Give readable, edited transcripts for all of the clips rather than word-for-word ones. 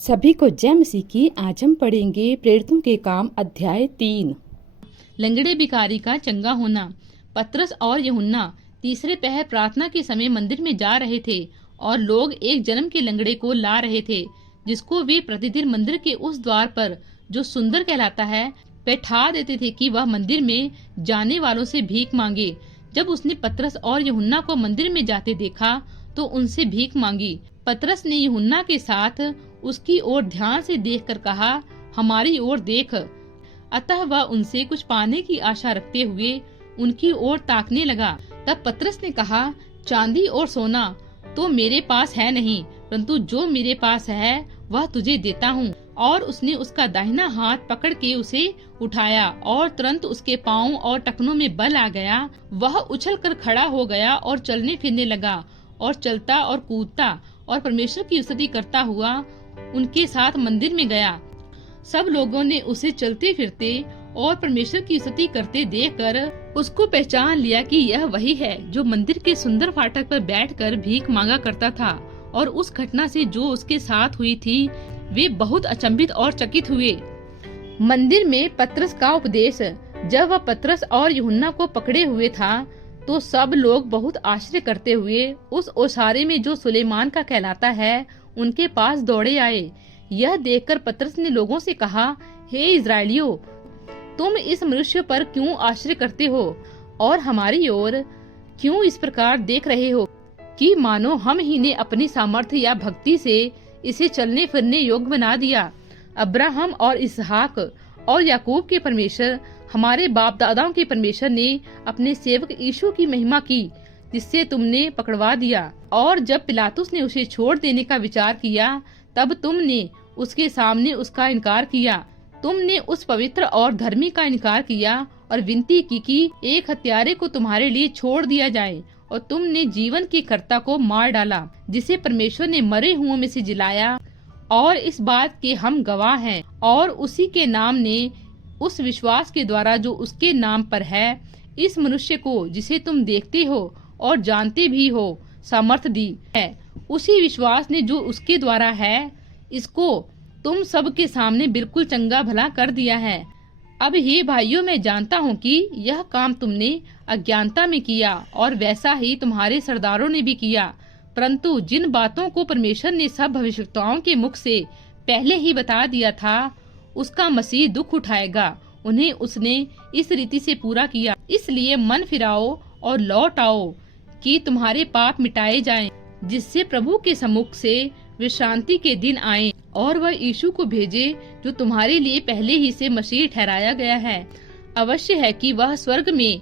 सभी को जय मसीह की। आज हम पढ़ेंगे प्रेरितों के काम अध्याय 3। लंगड़े भिखारी का चंगा होना। पतरस और यूहन्ना तीसरे पहर प्रार्थना के समय मंदिर में जा रहे थे और लोग एक जन्म के लंगड़े को ला रहे थे, जिसको वे प्रतिदिन मंदिर के उस द्वार पर, जो सुंदर कहलाता है, बैठा देते थे कि वह मंदिर में जाने वालों से भीख मांगे। जब उसने पतरस और यूहन्ना को मंदिर में जाते देखा तो उनसे भीख मांगी। पतरस ने यूहन्ना के साथ उसकी ओर ध्यान से देखकर कहा, हमारी ओर देख। अतः वह उनसे कुछ पाने की आशा रखते हुए उनकी ओर ताकने लगा। तब पतरस ने कहा, चांदी और सोना तो मेरे पास है नहीं, परंतु जो मेरे पास है वह तुझे देता हूँ। और उसने उसका दाहिना हाथ पकड़ के उसे उठाया और तुरंत उसके पाँव और टखनों में बल आ गया। वह उछलकर खड़ा हो गया और चलने फिरने लगा और चलता और कूदता और परमेश्वर की स्तुति करता हुआ उनके साथ मंदिर में गया। सब लोगों ने उसे चलते फिरते और परमेश्वर की स्तुति करते देखकर उसको पहचान लिया कि यह वही है जो मंदिर के सुंदर फाटक पर बैठकर भीख मांगा करता था। और उस घटना से जो उसके साथ हुई थी, वे बहुत अचंभित और चकित हुए। मंदिर में पतरस का उपदेश। जब वह पतरस और यूहन्ना को पकड़े हुए था तो सब लोग बहुत आश्चर्य करते हुए उस ओसारे में जो सुलेमान का कहलाता है उनके पास दौड़े आए। यह देखकर पतरस ने लोगों से कहा, हे इजराइलियों, तुम इस मनुष्य पर क्यों आश्चर्य करते हो और हमारी ओर क्यों इस प्रकार देख रहे हो कि मानो हम ही ने अपनी सामर्थ्य या भक्ति से इसे चलने फिरने योग्य बना दिया। अब्राहम और इसहाक और याकूब के परमेश्वर, हमारे बाप दादाओं के परमेश्वर ने अपने सेवक यीशु की महिमा की, जिससे तुमने पकड़वा दिया। और जब पिलातुस ने उसे छोड़ देने का विचार किया, तब तुमने उसके सामने उसका इनकार किया। तुमने उस पवित्र और धर्मी का इनकार किया और विनती की कि एक हत्यारे को तुम्हारे लिए छोड़ दिया जाए। और तुमने जीवन के कर्ता को मार डाला, जिसे परमेश्वर ने मरे हुओं में से जिलाया। और इस बात के हम गवाह हैं। और उसी के नाम ने, उस विश्वास के द्वारा जो उसके नाम पर है, इस मनुष्य को जिसे तुम देखते हो और जानते भी हो, सामर्थ दी है। उसी विश्वास ने जो उसके द्वारा है, इसको तुम सब के सामने बिल्कुल चंगा भला कर दिया है। अब हे भाइयों, मैं जानता हूँ कि यह काम तुमने अज्ञानता में किया और वैसा ही तुम्हारे सरदारों ने भी किया। परंतु जिन बातों को परमेश्वर ने सब भविष्यवक्ताओं के मुख से पहले ही बता दिया था, उसका मसीह दुख उठाएगा, उन्हें उसने इस रीति से पूरा किया। इसलिए मन फिराओ और लौट आओ कि तुम्हारे पाप मिटाए जाएं, जिससे प्रभु के सम्मुख से विश्रांति के दिन आए और वह यीशु को भेजे, जो तुम्हारे लिए पहले ही से मसीह ठहराया गया है। अवश्य है कि वह स्वर्ग में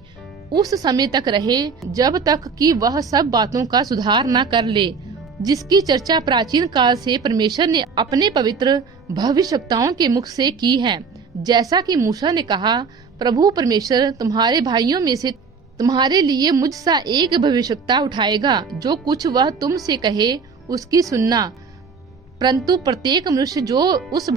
उस समय तक रहे जब तक कि वह सब बातों का सुधार न कर ले, जिसकी चर्चा प्राचीन काल से परमेश्वर ने अपने पवित्र भविष्यवक्ताओं के मुख से की है। जैसा कि मूसा ने कहा, प्रभु परमेश्वर तुम्हारे भाइयों में से तुम्हारे लिए मुझ सा एक भविष्यवक्ता उठाएगा, जो कुछ वह तुमसे कहे उसकी सुनना। परंतु प्रत्येक मनुष्य जो उस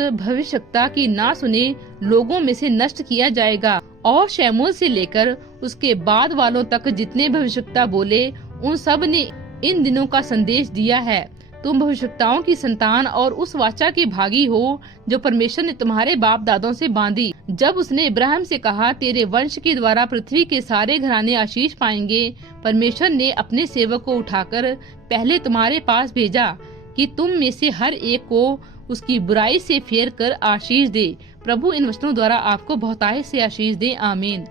भविष्यवक्ता की ना सुने, लोगों में से नष्ट किया जाएगा। और शमूएल से लेकर उसके बाद वालों तक जितने भविष्यवक्ता बोले, उन सब ने इन दिनों का संदेश दिया है। तुम भविष्यवक्ताओं की संतान और उस वाचा के भागी हो जो परमेश्वर ने तुम्हारे बाप दादों से बांधी, जब उसने इब्राहिम से कहा, तेरे वंश के द्वारा पृथ्वी के सारे घराने आशीष पाएंगे। परमेश्वर ने अपने सेवक को उठाकर पहले तुम्हारे पास भेजा कि तुम में से हर एक को उसकी बुराई से फेर कर आशीष दे। प्रभु इन वचनों द्वारा आपको बहुतायत से आशीष दे। आमीन।